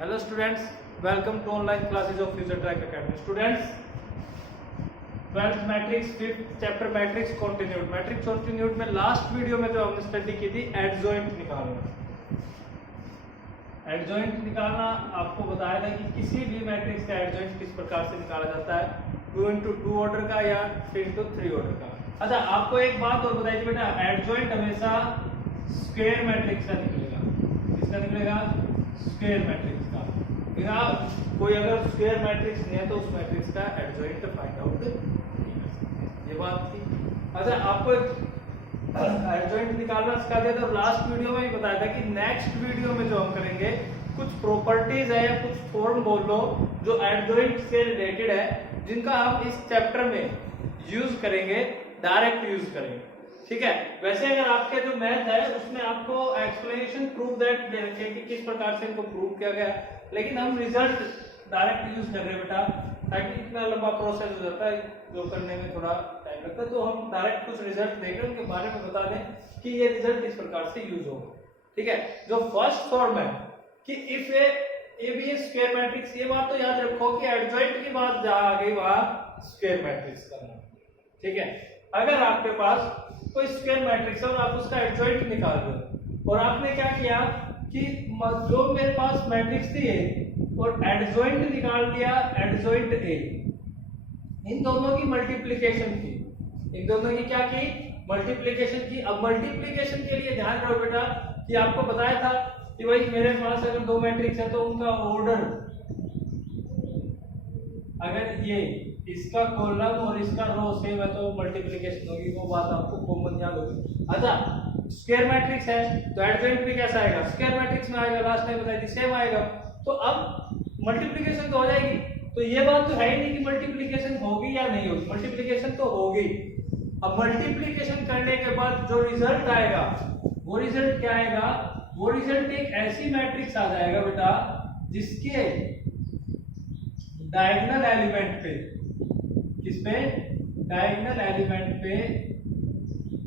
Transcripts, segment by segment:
Hello students, welcome to online classes of Future Track Academy. Students, 12th matrix 5th chapter matrix continued में last video में जो हमने study की थी adjoint निकालना आपको बताया था कि किसी भी मैट्रिक्स का एडजॉइंट किस प्रकार से निकाला जाता है, 2 into 2 ऑर्डर का या 3 into 3 ऑर्डर का। अच्छा, आपको एक बात और बताई थी बेटा, एडजॉइंट हमेशा स्क्वायर मैट्रिक्स का निकलेगा। किसका निकलेगा? स्क्वायर मैट्रिक्स का। फिर आप कोई अगर स्क्वायर मैट्रिक्स नहीं है तो उस मैट्रिक्स का एडजॉइंट फाइंड आउट नहीं कर सकते। ये बात थी। अच्छा, आपको एडजॉइंट निकालना सिखा दिया था और लास्ट वीडियो में भी बताया था कि नेक्स्ट वीडियो में जो हम करेंगे कुछ प्रॉपर्टीज है या कुछ फॉर्म बोल लो जो एडजॉइंट से रिलेटेड है, जिनका हम इस चैप्टर में यूज करेंगे, डायरेक्ट यूज करेंगे। ठीक है। वैसे अगर आपके जो मैथ है उसमें आपको एक्सप्लेनेशन प्रूफ दैट दे रखे हैं कि किस प्रकार से इनको प्रूव किया गया, लेकिन हम रिजल्ट डायरेक्ट यूज कर रहे हैं बेटा, ताकि इतना लंबा प्रोसेस हो जाता है जो करने में थोड़ा टाइम लगता है, तो हम डायरेक्ट कुछ रिजल्ट देख रहे हैं, उनके बारे में बता दें कि ये रिजल्ट किस प्रकार से यूज होगा। ठीक है। जो फर्स्ट फॉर्म है कि if A be square matrix, ये बात तो याद रखो कि एडजॉइंट की बात जहां आ गई वहां स्क्वायर मैट्रिक्स करना। ठीक है। अगर आपके पास कोई स्क्वायर मैट्रिक्स है और आप उसका एडजॉइंट निकाल रहे हो और आपने क्या किया कि जो मेरे पास मैट्रिक्स थी और एडजॉइंट निकाल दिया, एडजॉइंट ए, इन दोनों की मल्टीप्लिकेशन की, इन दोनों की क्या की? मल्टीप्लिकेशन की। अब मल्टीप्लिकेशन के लिए ध्यान रखो बेटा कि आपको बताया था कि भाई मेरे पास अगर दो मैट्रिक्स है तो उनका ऑर्डर, अगर ये इसका कॉलम और इसका रो सेम है तो मल्टीप्लिकेशन होगी, वो बात आपको कॉमन याद होगी। अच्छा, स्क्वायर मैट्रिक्स है तो एडजॉइंट भी कैसा आएगा? स्क्वायर मैट्रिक्स में आएगा, लास्ट टाइम बताई थी सेम आएगा, तो अब मल्टीप्लिकेशन तो हो जाएगी। तो ये बात तो है ही नहीं कि मल्टीप्लिकेशन होगी या नहीं होगी, मल्टीप्लिकेशन तो होगी। अब मल्टीप्लिकेशन करने के बाद जो रिजल्ट आएगा वो रिजल्ट क्या आएगा? वो रिजल्ट एक ऐसी मैट्रिक्स आ जाएगा बेटा जिसके डायगोनल एलिमेंट पे, किसपे? डायगोनल एलिमेंट पे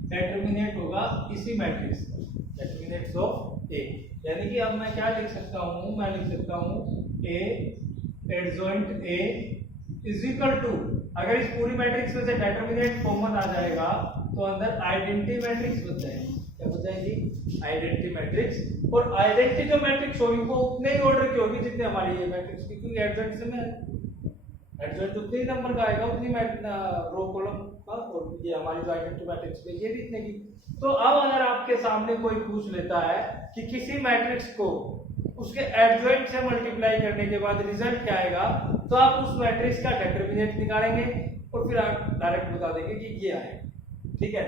डिटरमिनेट होगा इसी मैट्रिक्स, डिटरमिनेंट्स ऑफ ए। यानी कि अब मैं क्या लिख सकता हूं? मैं लिख सकता हूं A adjoint A is equal to, अगर इस पूरी मैट्रिक्स में से डिटरमिनेंट कॉमन आ जाएगा तो अंदर आइडेंटिटी मैट्रिक्स बन जाएगी। क्या बन जाएगी? Identity matrix. और आइडेंटिटी जो मैट्रिक्स होगी वो उतने ही ऑर्डर की होगी जितने हमारी ये मैट्रिक्स की, क्योंकि एडजॉइंट से में एडजॉइंट उतनी नंबर का आएगा, उतनी रो कॉलम का, और ये हमारी जो आइडेंटिटी मैट्रिक्स है ये भी इतने की। तो अब अगर आपके सामने कोई पूछ लेता है कि किसी मैट्रिक्स को उसके एडजॉइंट से मल्टीप्लाई करने के बाद रिजल्ट क्या आएगा, तो आप उस मैट्रिक्स का डिटरमिनेंट निकालेंगे और फिर आप डायरेक्ट बता देंगे कि ये आएगा। ठीक है।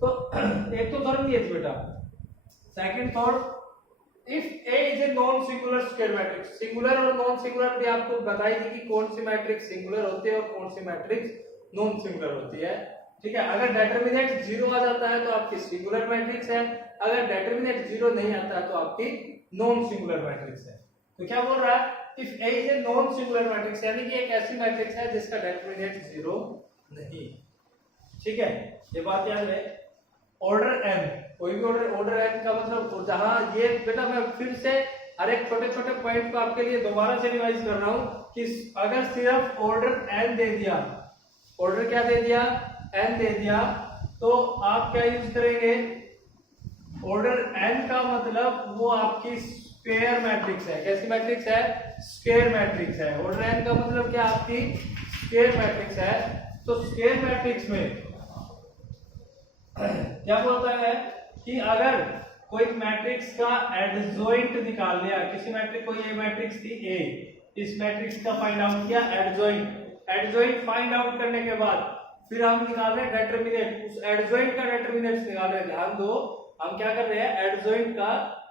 तो एक तो थॉर्म ये बेटा। Second theorem, if A is a non singular square matrix, singular और नॉन सिंगुलर भी आपको बताई थी कि कौन सी मैट्रिक्स सिंगुलर होती है और कौन सी मैट्रिक्स नॉन सिंगुलर होती है। ठीक है। अगर डिटरमिनेंट 0 आ जाता है तो आपकी सिंगुलर मैट्रिक्स है, अगर डिटरमिनेंट 0 नहीं आता है तो आपकी नॉन सिंगुलर मैट्रिक्स है। तो क्या बोल रहा है? If A is a non singular matrix, यानी कि एक ऐसी मैट्रिक्स है जिसका डिटरमिनेंट 0 नहीं। ठीक है, ये बात याद है। ऑर्डर n, कोई भी ऑर्डर n का मतलब, जहां ये बेटा मैं फिर से हर एक छोटे छोटे पॉइंट को आपके लिए दोबारा से रिवाइज कर रहा हूं कि अगर सिर्फ ऑर्डर n दे दिया, ऑर्डर क्या दे दिया? n दे दिया, तो आप क्या यूज करेंगे? ऑर्डर n का मतलब वो आपकी स्क्वायर मैट्रिक्स है। कैसी मैट्रिक्स है? स्क्वायर मैट्रिक्स है। ऑर्डर n का मतलब क्या? आपकी स्क्वायर मैट्रिक्स है। तो स्क्वायर मैट्रिक्स में क्या बोलता है कि अगर कोई मैट्रिक्स का एडजॉइंट निकाल लिया, किसी मैट्रिक्स को, ये मैट्रिक्स थी ए, इस मैट्रिक्स का फाइंड आउट किया एडजॉइंट, एडजॉइंट फाइंड आउट करने के बाद फिर हम निकाल रहे हैं डिटरमिनेंट, उस एडजॉइंट का डिटरमिनेंट निकाल रहे हैं। ध्यान दो, हम क्या कर रहे हैं? एडजॉइंट का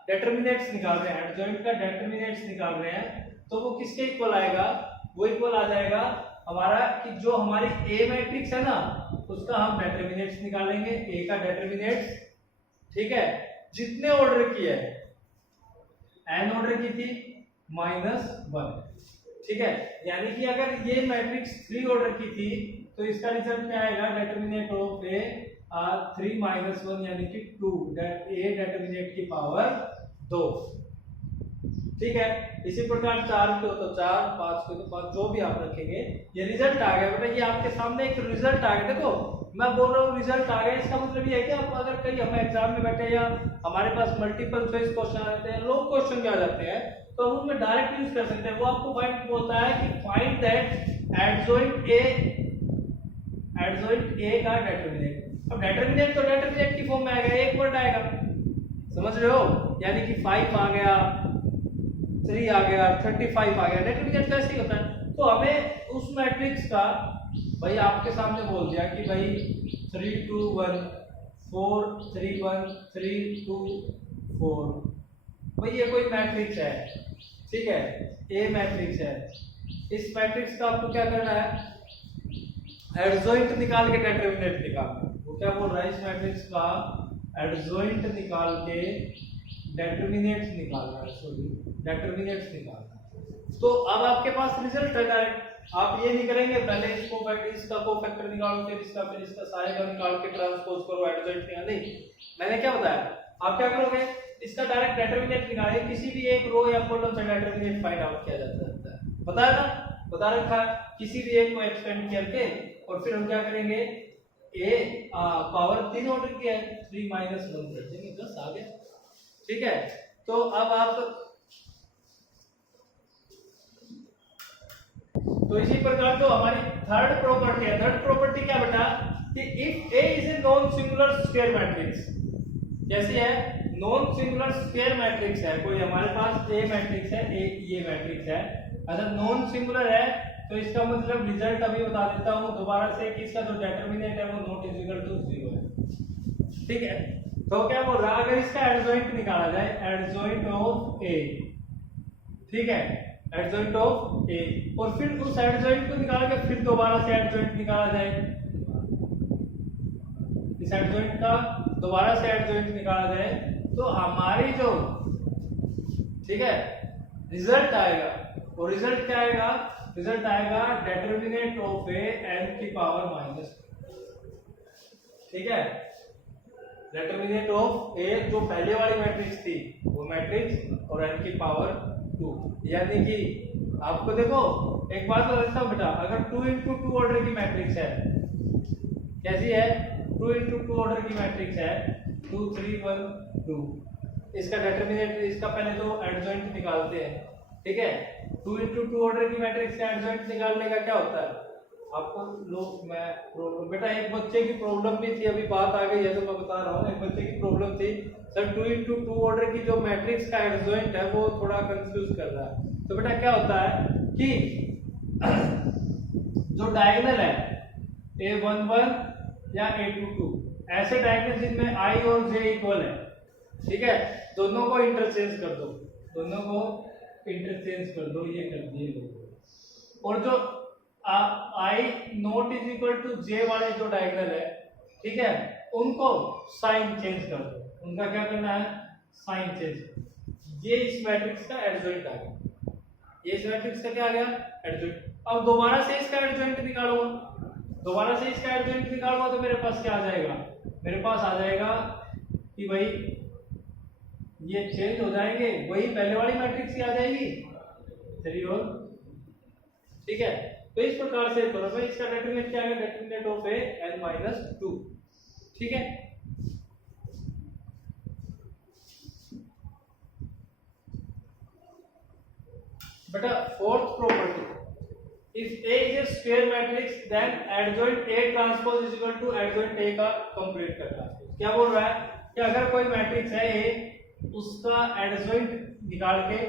डिटरमिनेंट निकाल रहे हैं, एडजॉइंट का डिटरमिनेंट निकाल रहे हैं। तो वो किसके इक्वल आएगा? वो इक्वल आ जाएगा हमारा कि जो हमारी ए मैट्रिक्स है ना उसका हम डिटरमिनेंट्स निकालेंगे, ए का डिटरमिनेंट्स। ठीक है। जितने ऑर्डर की है, एन ऑर्डर की थी -1। ठीक है। यानी कि अगर ये मैट्रिक्स 3 ऑर्डर की थी तो इसका रिजल्ट क्या आएगा? डिटरमिनेंट ऑफ ए 3 - 1 यानी कि 2, दैट ए डिटरमिनेंट की पावर 2। ठीक है। इसी प्रकार 4 के हो तो 4, 5 के तो 5, जो भी आप रखेंगे। ये रिजल्ट आ गया बेटा, ये आपके सामने एक रिजल्ट आ गया। देखो मैं बोल रहा हूँ रिजल्ट आ गया, इसका मतलब ये है कि आप अगर कहीं हम एग्जाम में बैठे या हमारे पास मल्टीपल चॉइस क्वेश्चन आ जाते हैं, लॉन्ग क्वेश्चन क्या आ जाते हैं, तो हम उनमें डायरेक्ट यूज कर सकते हैं। वो आपको पॉइंट बोलता है कि फाइंड दैट एडजॉइंट ए का डिटरमिनेंट। अब डिटरमिनेंट तो डिटरमिनेंट की फॉर्म में आएगा, एक वर्ड आएगा, समझ रहे हो, यानी कि 5 आ गया, 3 आ गया, 35 आ गया, डिटरमिनेंट तो ऐसे ही होता है। तो हमें उस मैट्रिक्स का भाई आपके सामने बोल दिया कि भाई 3 2 1 4 3 1 3 2 4, भाई ये कोई मैट्रिक्स है, ठीक है, ए मैट्रिक्स है। इस मैट्रिक्स का आपको क्या करना है, एडजॉइंट निकाल के डिटरमिनेंट निकालना। वो क्या बोल रहा है, इस मैट्रिक्स का एडजॉइंट निकाल के डिटरमिनेंट निकालना है, सॉरी डिटरमिनेंट निकालना है। तो अब आपके पास रिजल्ट है डायरेक्ट, आप ये नहीं करेंगे पहले इसको इसका कोफैक्टर निकालो, फिर इसका सारे का निकाल के ट्रांसपोज करो एडजॉइंट निकाल। नहीं, मैंने क्या बताया, आप क्या करोगे, इसका डायरेक्ट डिटरमिनेंट निकालेंगे, किसी भी एक रो या कॉलम से डिटरमिनेंट फाइंड आउट किया जा सकता है। बताया ना, बता रखा है, किसी भी एक को एक्सपेंड करके और फिर हम क्या करेंगे, ए पावर 3 ऑर्डर की है, 3 - 1 कर देंगे, बस आ गया, ठीक है। तो अब आप तो इसी प्रकार जो हमारी थर्ड प्रॉपर्टी है, थर्ड प्रॉपर्टी क्या बेटा, कि if A is a non singular square matrix, कैसी है, नॉन सिंगुलर स्क्वायर मैट्रिक्स है, कोई हमारे पास ए मैट्रिक्स है, ए ये मैट्रिक्स है, अगर नॉन सिंगुलर है तो इसका मतलब रिजल्ट अभी बता देता हूं दोबारा से कि इसका जो डिटरमिनेंट है वो नॉट इज इक्वल टू 0 है, ठीक है। तो क्या बोल रहा है, अगर इसका एडजॉइंट निकाला जाए, एडजॉइंट ऑफ ए, ठीक है, एडजॉइंट ऑफ ए, और फिर उस एडजॉइंट को निकाल के फिर दोबारा से एडजॉइंट निकाला जाए, इस एडजॉइंट का दोबारा से एडजॉइंट निकाला जाए, तो हमारी जो, ठीक है, रिजल्ट आएगा, और रिजल्ट क्या आएगा, रिजल्ट आएगा डिटरमिनेंट ऑफ ए n की पावर -2, ठीक है, डिटरमिनेंट ऑफ ए जो पहले वाली मैट्रिक्स थी वो मैट्रिक्स और n की पावर 2, यानी कि आपको देखो एक बात बताता हूं बेटा, अगर 2 × 2 ऑर्डर की मैट्रिक्स है, कैसी है, 2 × 2 ऑर्डर की मैट्रिक्स है, 2 3 1 2, इसका डिटरमिनेंट, इसका पहले तो एडजॉइंट निकालते हैं, ठीक है। 2 × 2 ऑर्डर की मैट्रिक्स का एडजॉइंट निकालने का क्या होता है, आपको लोग, मैं प्रॉब्लम बेटा, एक बच्चे की प्रॉब्लम भी थी, अभी बात आ गई है तो मैं बता रहा हूँ, एक बच्चे की प्रॉब्लम थी सर, 2 × 2 ऑर्डर की जो मैट्रिक्स का एडजॉइंट है वो थोड़ा कंफ्यूज कर रहा है। तो बेटा क्या होता है कि जो डायगोनल है a11 या a22, ऐसे डायगोनल जिनमें i और j इक्वल है, ठीक है, दोनों को इंटरचेंज कर दो, दोनों को इंटरचेंज कर दो, ये कर दिए लोग। और जो i not is equal to j वाले जो डायगोनल है, ठीक है, उनको साइन चेंज कर दो, उनका क्या करना है, साइन चेंज। ये इस मैट्रिक्स का एडजॉइंट आ गया, ये इस मैट्रिक्स का क्या आ गया, एडजॉइंट। अब दोबारा से इसका एडजॉइंट निकालूंगा, दोबारा से इसका एडजॉइंट निकालूंगा तो मेरे पास क्या आ जाएगा, मेरे पास आ जाएगा कि भाई ये चेंज हो जाएंगे, वही पहले वाली मैट्रिक्स ही आ जाएगी 3 और, ठीक है। तो इस प्रकार से करो, भाई इसका डिटरमिनेंट क्या है, डिटरमिनेंट ऑफ ए n - 2, ठीक है। बेटा fourth property, if A is a square matrix then adjoint A transpose is equal to adjoint A का कंप्लीट का ट्रांसपोज। क्या बोल रहा है कि अगर कोई मैट्रिक्स है A, उसका एडजॉइंट निकाल के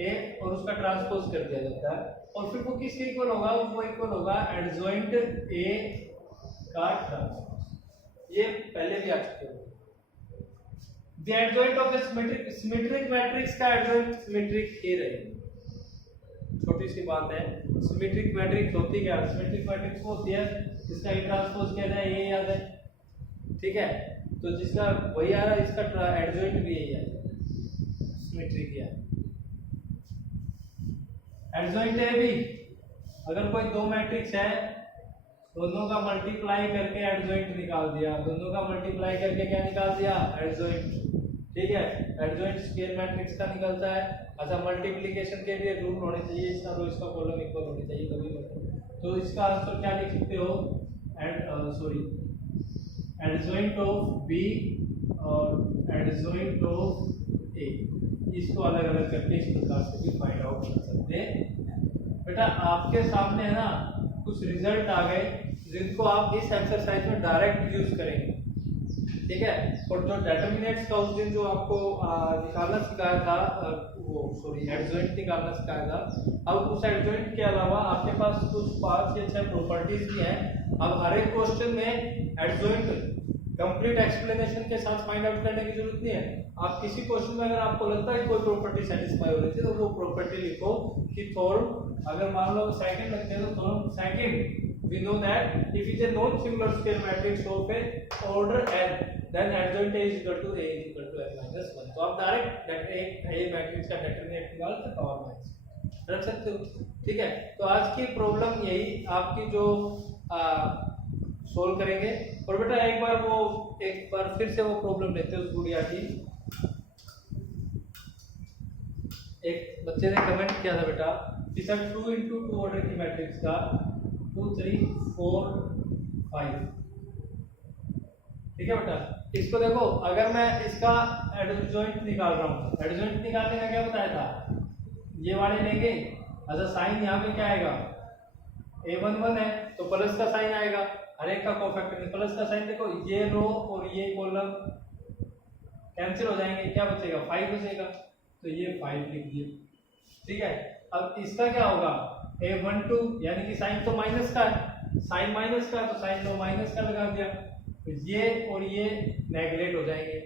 A और उसका ट्रांसपोज कर दिया जाता है, और फिर वो किसके इक्वल होगा, वो इक्वल होगा एडजॉइंट A का ट्रांसपोज। ये पहले भी आ चुके हैं। The adjoint of a symmetric matrix का एडजॉइंट सिमेट्रिक A रहेगा। छोटी सी बात है, सिमेट्रिक मैट्रिक्स होती क्या, सिमेट्रिक मैट्रिक्स वो होती है जिसका ई ट्रांसपोज किया जाए ये याद है, ठीक है, तो जिसका वही आ रहा है, इसका एडजॉइंट भी यही है, सिमेट्रिक है। एडजॉइंट है भी, अगर कोई दो मैट्रिक्स है, दोनों का मल्टीप्लाई करके एडजॉइंट निकाल दिया, दोनों का मल्टीप्लाई करके क्या निकाल दिया, एडजॉइंट, ठीक है, एडजॉइंट स्केल मैट्रिक्स का निकलता है। अच्छा, मल्टीप्लिकेशन के लिए रूल होने चाहिए, इसका रो इसका कॉलम इक्वल होनी चाहिए तभी बनता। तो इसका आंसर क्या लिख सकते हो, एडजॉइंट ऑफ बी और एडजॉइंट ऑफ ए, इसको अलग अलग करके इस प्रकार से भी फाइंड आउट कर सकते हैं। बेटा आपके सामने है ना कुछ रिजल्ट आ गए जिनको आप इस एक्सरसाइज में डायरेक्ट यूज करेंगे, ठीक है। और जो डिटरमिनेंट्स का उस दिन जो आपको निकालना सिखाया था, एडजॉइंट निकालना सिखाया था, अब उस एडजॉइंट के अलावा आपके पास कुछ 5 या 6 प्रॉपर्टीज भी हैं। अब हर एक क्वेश्चन में एडजॉइंट कंप्लीट एक्सप्लेनेशन के साथ फाइंड आउट करने की जरूरत नहीं है। आप किसी क्वेश्चन में अगर आपको लगता है कोई प्रॉपर्टी सेटिस्फाई हो रही थी तो वो प्रॉपर्टी लिखो कि फॉर, अगर मान लो सेकंड लगते हैं तो for second we know that if it is a non-singular scale matrix of a order n then adjoint A is equal to A is equal to n minus 1। तो आप direct A matrix का determinant निकाल के power minus रख सकते हो, ठीक है। तो आज की प्रॉब्लम यही आपकी जो सोल्व करेंगे। और बेटा एक बार फिर से वो प्रॉब्लम लेते हैं उस गुड़िया की। एक बच्चे ने कमेंट किया था बेटा कि सर 2 into 2 ऑर्डर की मैट्रिक्स का 2 3 4 5, ठीक है बेटा। इसको देखो, अगर मैं इसका एडजॉइंट निकाल रहा हूँ, एडजॉइंट निकालने का क्या बताया था, ये वाले लेंगे। अच्छा, साइन यहाँ पे क्या आएगा, A11 है तो प्लस का साइन आएगा, हर एक का कोफैक्टर में प्लस का साइन। देखो ये रो और ये कॉलम कैंसिल हो जाएंगे, क्या बचेगा 5 बचेगा, तो ये 5 लिख दिए, ठीक है। अब इसका क्या होगा, A12 यानी कि साइन तो माइनस का है, साइन माइनस का है तो साइन तो माइनस का लगा दिया, तो ये और ये नेगलेक्ट हो जाएंगे,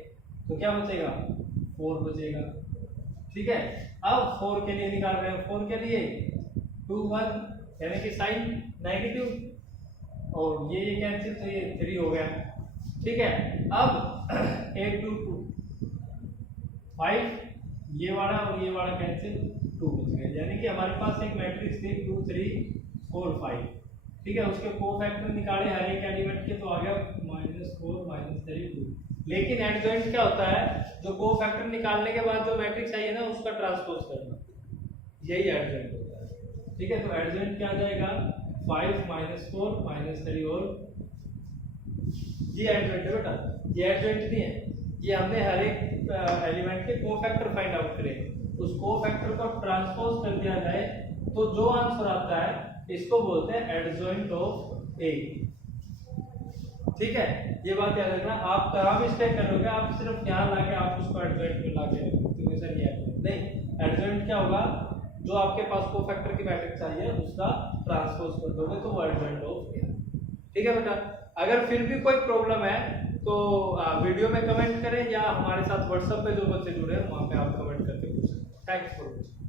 तो क्या बचेगा 4 बचेगा, ठीक है। अब 4 के लिए निकाल रहे हैं, 4 के लिए 2 1 यानी कि साइन नेगेटिव और ये कैंसिल, तो ये 3 हो गया, ठीक है। अब 8 2 2 5, ये वाला और ये वाला कैंसिल, 2 बच गए, यानी कि हमारे पास एक मैट्रिक्स थी 2 3 4 5, ठीक है। उसके कोफैक्टर निकाले हर एक एलिमेंट के, तो आ गया -4 -3 2। लेकिन एडजॉइंट क्या होता है, जो कोफैक्टर निकालने के बाद जो मैट्रिक्स आई है ना उसका ट्रांसपोज करना, यही एडजॉइंट होता है, ठीक है। तो एडजॉइंट क्या आ जाएगा 5 -4 -3 और ये एडजॉइंट है बेटा, ये एडजॉइंट नहीं है, ये हमने हर एक एलिमेंट के कोफैक्टर फाइंड आउट करे, उस कोफैक्टर को ट्रांसपोज कर दिया जाए तो जो आंसर आता है इसको बोलते हैं एडजॉइंट ऑफ ए, ठीक है। ये बात याद रखना, आप कहाँ भी स्टे करोगे, आप सिर्फ यहाँ लाके आप उसको एडजॉइंट में लाके रखोगे, सर ये नहीं, एडजॉइंट क्या होगा, जो आपके पास कोफैक्टर की मैट्रिक्स चाहिए उसका ट्रांसपोज कर दोगे तो वो एडजॉइंट ऑफ ए, ठीक है बेटा। अगर फिर भी कोई प्रॉब्लम है तो वीडियो में कमेंट करें या हमारे साथ व्हाट्सएप पे जो बच्चे जुड़े हैं वहाँ पे आप कमेंट करके पूछ सकते हैं। Thanks for watching.